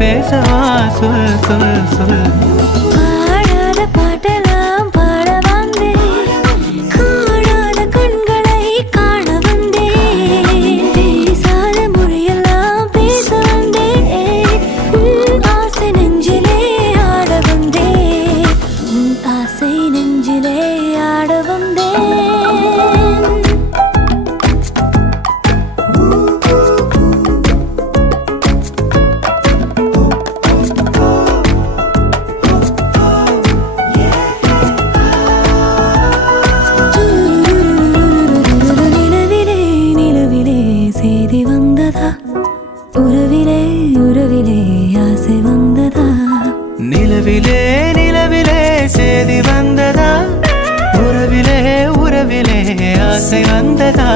பேசவா சொல் சொல் சொல். பாடாத பாட்டெல்லாம் பாட வந்தேன், காணாத கண்களை காண வந்தேன், பேசாத மொழியெல்லாம் பேச வந்தேன், உன் ஆசை நெஞ்சிலே ஆட வந்தேன், உன் ஆசை நெஞ்சிலே ஆட வந்தேன். செய்தி வந்ததா, உறவிலே உறவிலே ஆசை வந்ததா, நிலவிலே நிலவிலே செய்தி வந்ததா, உறவிலே உறவிலே ஆசை வந்ததா.